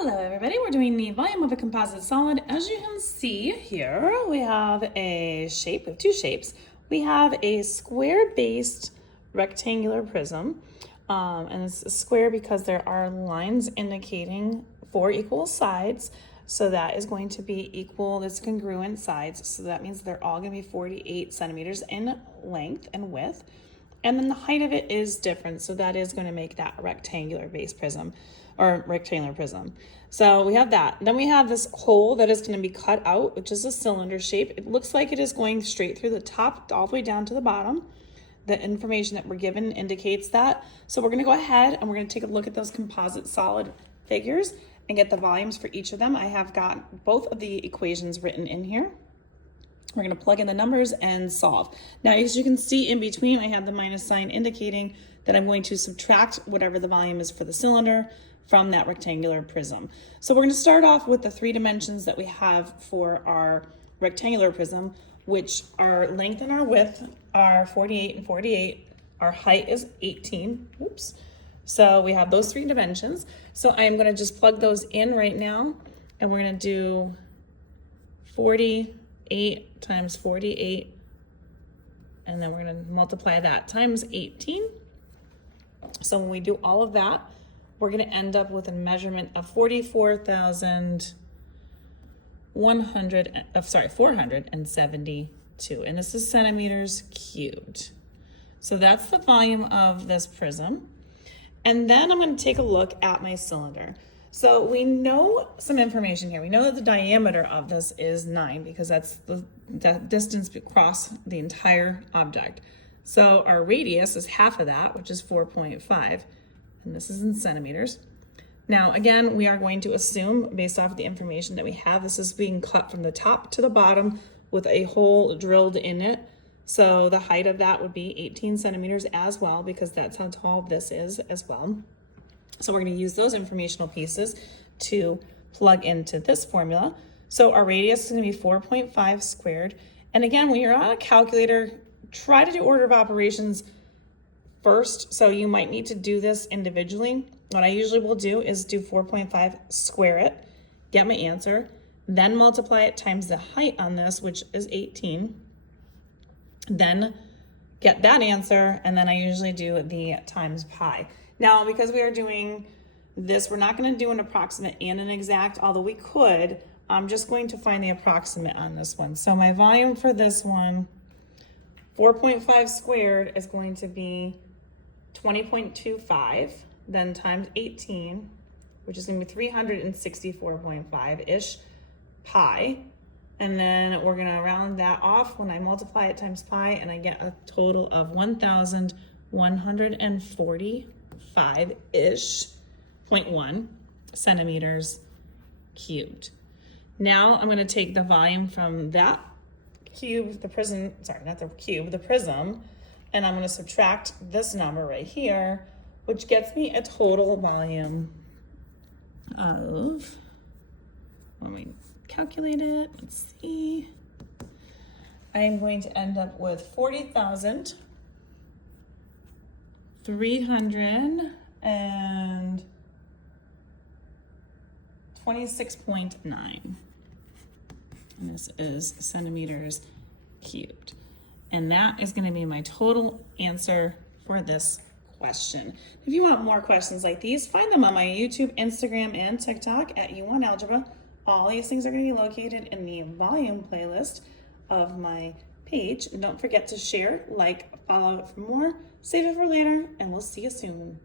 Hello everybody, we're doing the volume of a composite solid. As you can see here, we have a shape, we have two shapes. We have a square-based rectangular prism, and it's a square because there are lines indicating 4 equal sides. So that is going to be equal, that's congruent sides. So that means they're all gonna be 48 centimeters in length and width. And then the height of it is different, so that is going to make that rectangular base prism or rectangular prism. So we have that. Then we have this hole that is going to be cut out, which is a cylinder shape. It looks like it is going straight through the top all the way down to the bottom. The information that we're given indicates that. So we're going to go ahead and we're going to take a look at those composite solid figures and get the volumes for each of them. I have got both of the equations written in here. We're going to plug in the numbers and solve. Now, as you can see in between, I have the minus sign indicating that I'm going to subtract whatever the volume is for the cylinder from that rectangular prism. So we're going to start off with the 3 dimensions that we have for our rectangular prism, which our length and our width are 48 and 48. Our height is 18. Oops. So we have those 3 dimensions. So I'm going to just plug those in right now, and we're going to do 48 times 48, and then we're going to multiply that times 18. So when we do all of that, we're going to end up with a measurement of 472, and this is centimeters cubed. So that's the volume of this prism. And then I'm going to take a look at my cylinder. So we know some information here. We know that the diameter of this is 9 because that's the distance across the entire object. So our radius is half of that, which is 4.5, and this is in centimeters. Now, again, we are going to assume, based off of the information that we have, this is being cut from the top to the bottom with a hole drilled in it. So the height of that would be 18 centimeters as well, because that's how tall this is as well. So we're going to use those informational pieces to plug into this formula. So our radius is going to be 4.5 squared. And again, when you're on a calculator, try to do order of operations first. So you might need to do this individually. What I usually will do is do 4.5, square it, get my answer, then multiply it times the height on this, which is 18. Then get that answer, and then I usually do the times pi. Now, because we are doing this, we're not going to do an approximate and an exact, although we could. I'm just going to find the approximate on this one. So my volume for this one, 4.5 squared, is going to be 20.25, then times 18, which is going to be 364.5-ish pi. And then we're going to round that off when I multiply it times pi, and I get a total of 1,145-ish 0.1 centimeters cubed. Now I'm going to take the volume from that cube, the prism, sorry, not the cube, the prism, and I'm going to subtract this number right here, which gets me a total volume of, let me calculate it, let's see. I am going to end up with 40,326.9. And this is centimeters cubed. And that is going to be my total answer for this question. If you want more questions like these, find them on my YouTube, Instagram, and TikTok at U1Algebra. All these things are going to be located in the volume playlist of my page. And don't forget to share, like, follow it for more, save it for later, and we'll see you soon.